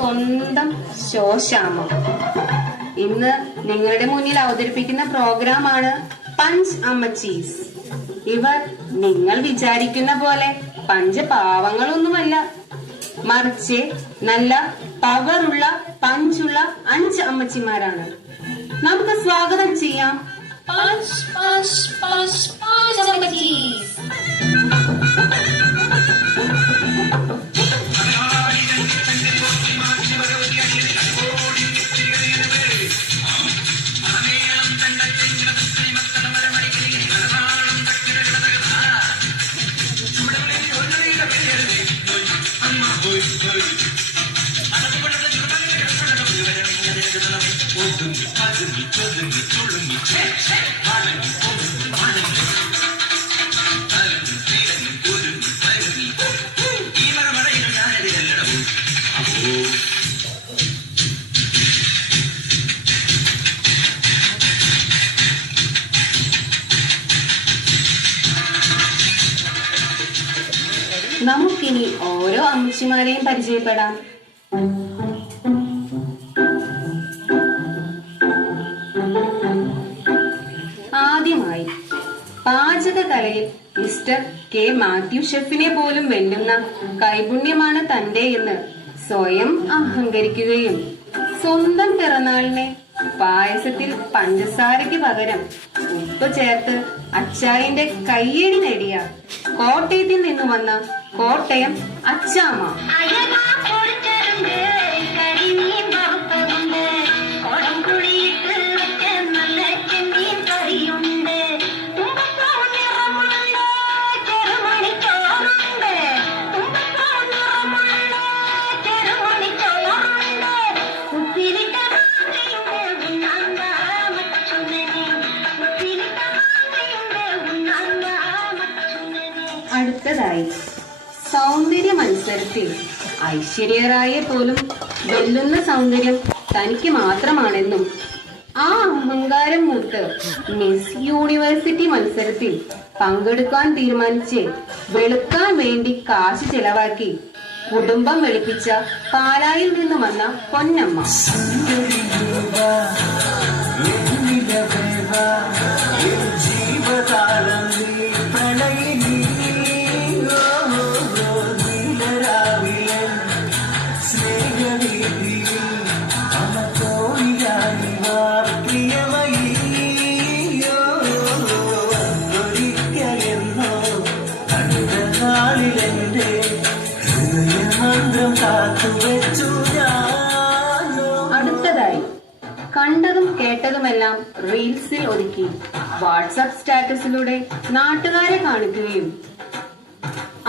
സ്വന്തം ശോശാമ. ഇന്ന് നിങ്ങളുടെ മുന്നിൽ അവതരിപ്പിക്കുന്ന പ്രോഗ്രാമാണ് പഞ്ച് അമ്മച്ചീസ്. ഇവർ നിങ്ങൾ വിചാരിക്കുന്ന പോലെ പഞ്ചപാവങ്ങളൊന്നുമല്ല, മറിച്ച് നല്ല പവറുള്ള പഞ്ചുള്ള 5 അമ്മച്ചിമാരാണ്. നമുക്ക് സ്വാഗതം ചെയ്യാം പഞ്ച് പഞ്ച് പഞ്ച് പഞ്ച് അമ്മച്ചീസ്. നമുക്കിനി ഓരോ അമ്മച്ചിമാരെയും പരിചയപ്പെടാം. ആദ്യമായി പാചകകലയിൽ മിസ്റ്റർ കെ മാത്യു ഷെഫിനെ പോലും വെല്ലുന്ന കൈപുണ്യമാണ് തന്റെ എന്ന് സ്വയം അഹങ്കരിക്കുകയും സ്വന്തം പിറന്നാളിനെ പായസത്തിൽ പഞ്ചസാരയ്ക്ക് പകരം ഉപ്പ് ചേർത്ത് അച്ചായന്റെ കയ്യടി നേടിയ കോട്ടയത്തിൽ നിന്ന് വന്ന കോട്ടയം അച്ചാമ്മ. അടുത്തതായി സൗന്ദര്യ മത്സരത്തിൽ ഐശ്വര്യറായെ പോലും വെല്ലുന്ന സൗന്ദര്യം തനിക്ക് മാത്രമാണെന്നും ആ അഹങ്കാരം മൂത്ത് മിസ് യൂണിവേഴ്സിറ്റി മത്സരത്തിൽ പങ്കെടുക്കാൻ തീരുമാനിച്ച് വെളുക്കാൻ വേണ്ടി കാശ് ചെലവാക്കി കുടുംബം വെളുപ്പിച്ച പാലായിൽ നിന്ന് വന്ന പൊന്നമ്മ. അടുത്തതായി കണ്ടതും കേട്ടതുമെല്ലാം റീൽസിൽ ഒതുക്കി വാട്സാപ്പ് സ്റ്റാറ്റസിലൂടെ നാട്ടുകാരെ കാണിക്കുകയും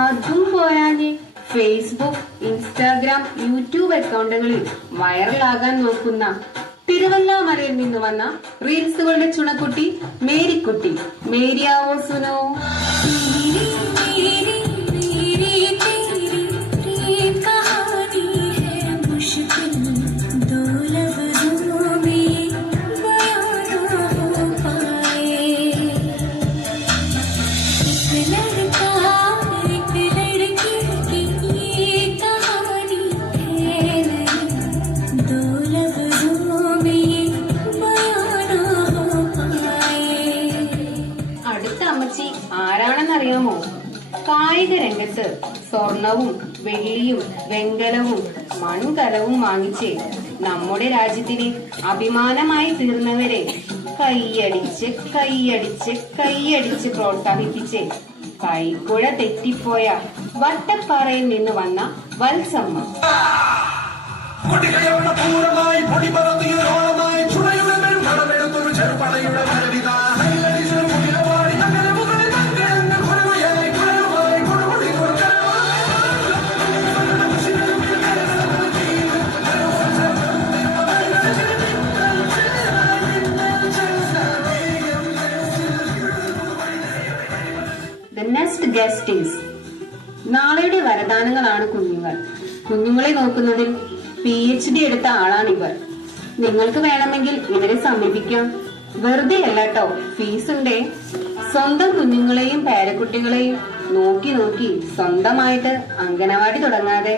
അതും പോരാഞ്ഞ് ഫേസ്ബുക്ക്, ഇൻസ്റ്റാഗ്രാം, യൂട്യൂബ് അക്കൗണ്ടുകളിൽ വൈറലാകാൻ നോക്കുന്ന തിരുവല്ലാമലയിൽ നിന്ന് വന്ന റീൽസുകളുടെ ചുണക്കുട്ടി മേരിക്കുട്ടി. മേരിയാവോ സുനോ. ആരാണെന്നറിയാമോ? കായിക രംഗത്ത് സ്വർണവും വെള്ളിയും വെങ്കലവും മൺകലവും വാങ്ങിച്ച് നമ്മുടെ രാജ്യത്തിന് അഭിമാനമായി തീർന്നവരെ കൈയടിച്ച് കൈയടിച്ച് കൈയടിച്ച് പ്രോത്സാഹിപ്പിച്ച് കൈക്കുഴ തെറ്റിപ്പോയ വട്ടപ്പാറയിൽ നിന്ന് വന്ന വത്സമ്മ. നെക്സ്റ്റ് ഗസ്റ്റ് ഈസ് നാളെയുടെ വരദാനങ്ങളാണ് കുഞ്ഞുങ്ങൾ. കുഞ്ഞുങ്ങളെ നോക്കുന്നതിൽ PhD എടുത്ത ആളാണിവർ. നിങ്ങൾക്ക് വേണമെങ്കിൽ ഇവരെ സമീപിക്കാം. വെറുതെ അല്ലാട്ടോ, ഫീസ് ഉണ്ടേ. സ്വന്തം കുഞ്ഞുങ്ങളെയും പേരക്കുട്ടികളെയും നോക്കി നോക്കി സ്വന്തമായിട്ട് അംഗനവാടി തുടങ്ങാതെ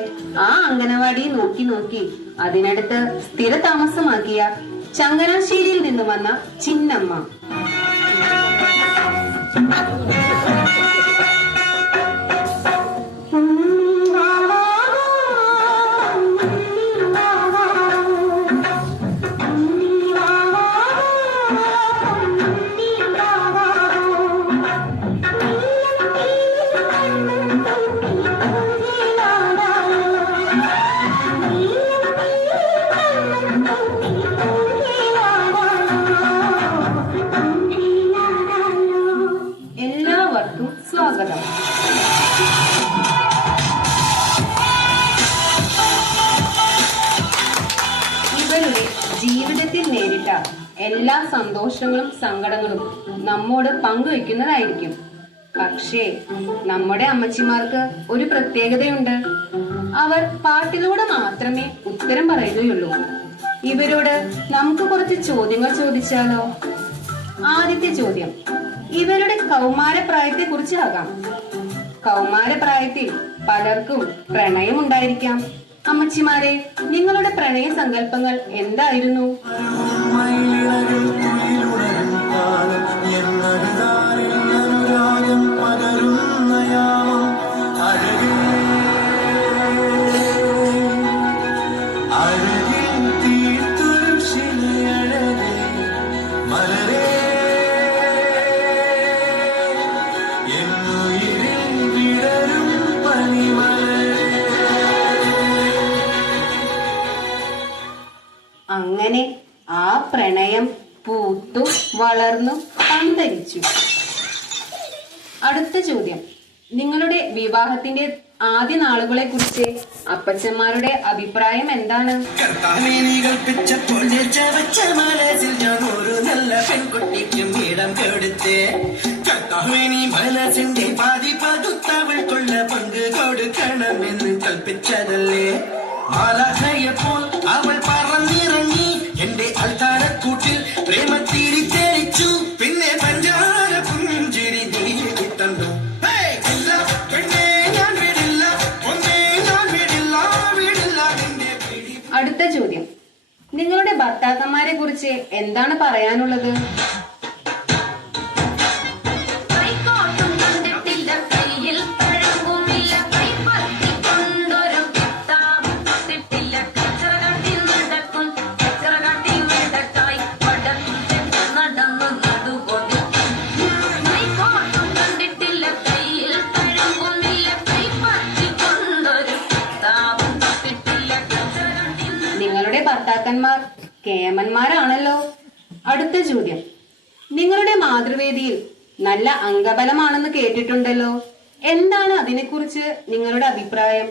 ആ അംഗനവാടി നോക്കി നോക്കി അതിനടുത്ത് സ്ഥിര താമസമാക്കിയ ചങ്ങനാശ്ശേരിയിൽ നിന്ന് വന്ന ചിന്നമ്മ. എല്ലാവർക്കും സ്വാഗതം. ഇവരുടെ ജീവിതത്തിൽ നേരിട്ട എല്ലാ സന്തോഷങ്ങളും സങ്കടങ്ങളും നമ്മോട് പങ്കുവെക്കുന്നതായിരിക്കും. പക്ഷേ നമ്മുടെ അമ്മച്ചിമാർക്ക് ഒരു പ്രത്യേകതയുണ്ട്. അവർ പാട്ടിലൂടെ മാത്രമേ ഉത്തരം പറയുകയുള്ളൂ. ഇവരോട് നമുക്ക് കുറച്ച് ചോദ്യങ്ങൾ ചോദിച്ചാലോ? ആദ്യത്തെ ചോദ്യം ഇവരുടെ കൗമാരപ്രായത്തെ കുറിച്ചാകാം. കൗമാരപ്രായത്തിൽ പലർക്കും പ്രണയമുണ്ടായിരിക്കാം. അമ്മച്ചിമാരെ, നിങ്ങളുടെ പ്രണയ സങ്കല്പങ്ങൾ എന്തായിരുന്നു? അങ്ങനെ ആ പ്രണയം പൂത്തു വളർന്നു പന്തലിച്ചു. അടുത്ത ചോദ്യം നിങ്ങളുടെ വിവാഹത്തിന്റെ ആദ്യ നാളുകളെ കുറിച്ച് അപ്പച്ചന്മാരുടെ അഭിപ്രായം എന്താണ്? മനസ്സിന്റെ പാതി പതുത്തവൾക്കുള്ള പങ്ക് കൊടുക്കണമെന്ന് കൽപ്പിച്ചതല്ലേ? മാലാഖയെപ്പോൾ അവൾ പറന്നിറങ്ങി എന്റെ അൽത്താരക്കൂട്ടിൽ പ്രേമത്തിരി തെളിച്ചു. പിന്നെ പഞ്ചാര പുഞ്ചിരി നീക്കി തന്നു. അടുത്ത ചോദ്യം നിങ്ങളുടെ ഭർത്താക്കന്മാരെ കുറിച്ച് എന്താണ് പറയാനുള്ളത്? നിങ്ങളുടെ ഭർത്താക്കന്മാർ കേമന്മാരാണല്ലോ. അടുത്ത ചോദ്യം നിങ്ങളുടെ മാതൃവേദിയിൽ നല്ല അംഗബലമാണെന്ന് കേട്ടിട്ടുണ്ടല്ലോ. എന്താണ് അതിനെക്കുറിച്ച് നിങ്ങളുടെ അഭിപ്രായം?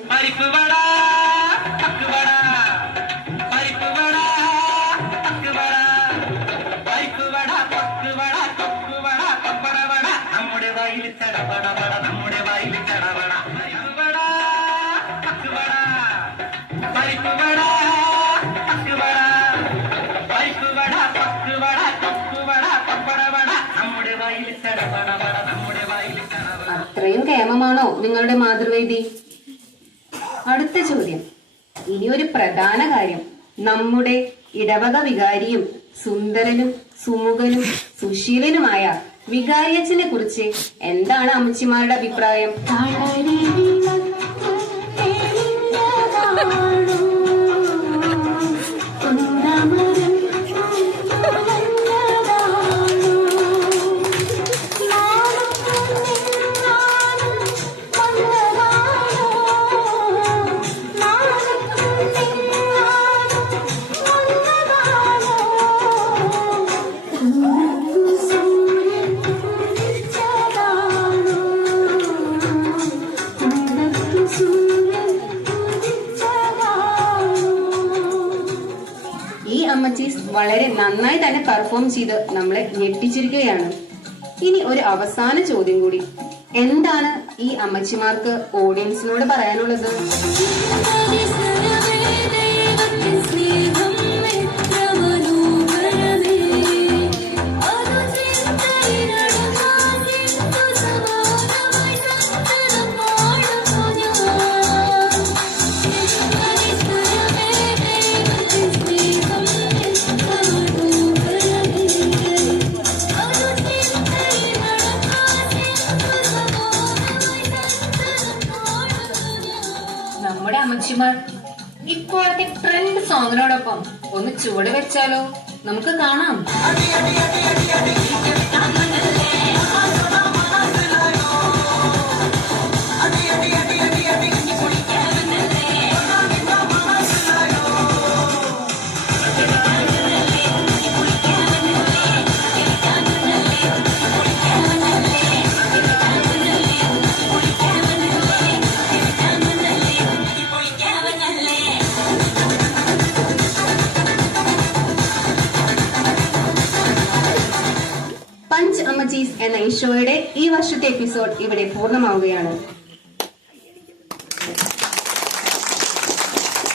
അത്രയും കേമമാണോ നിങ്ങളുടെ മാതൃവേദി? അടുത്ത ചോദ്യം ഇനി ഒരു പ്രധാന കാര്യം. നമ്മുടെ ഇടവക വികാരിയും സുന്ദരനും സുമുഖനും സുശീലനുമായ വികാരിയച്ഛനെ കുറിച്ച് എന്താണ് അമ്മച്ചിമാരുടെ അഭിപ്രായം? അമ്മച്ചീസ് വളരെ നന്നായി തന്നെ പെർഫോം ചെയ്ത് നമ്മളെ ഞെട്ടിച്ചിരിക്കുകയാണ്. ഇനി ഒരു അവസാന ചോദ്യം കൂടി. എന്താണ് ഈ അമ്മച്ചിമാർക്ക് ഓഡിയൻസിനോട് പറയാനുള്ളത്? ഇപ്പോഴത്തെ ട്രെൻഡ് സോങ്ങിനോടൊപ്പം ഒന്ന് ചുവട് വെച്ചാലോ? നമുക്ക് കാണാം. പഞ്ച് അമ്മച്ചീസ് എന്ന ഈ ഷോയുടെ ഈ വർഷത്തെ എപ്പിസോഡ് ഇവിടെ പൂർണ്ണമാവുകയാണ്.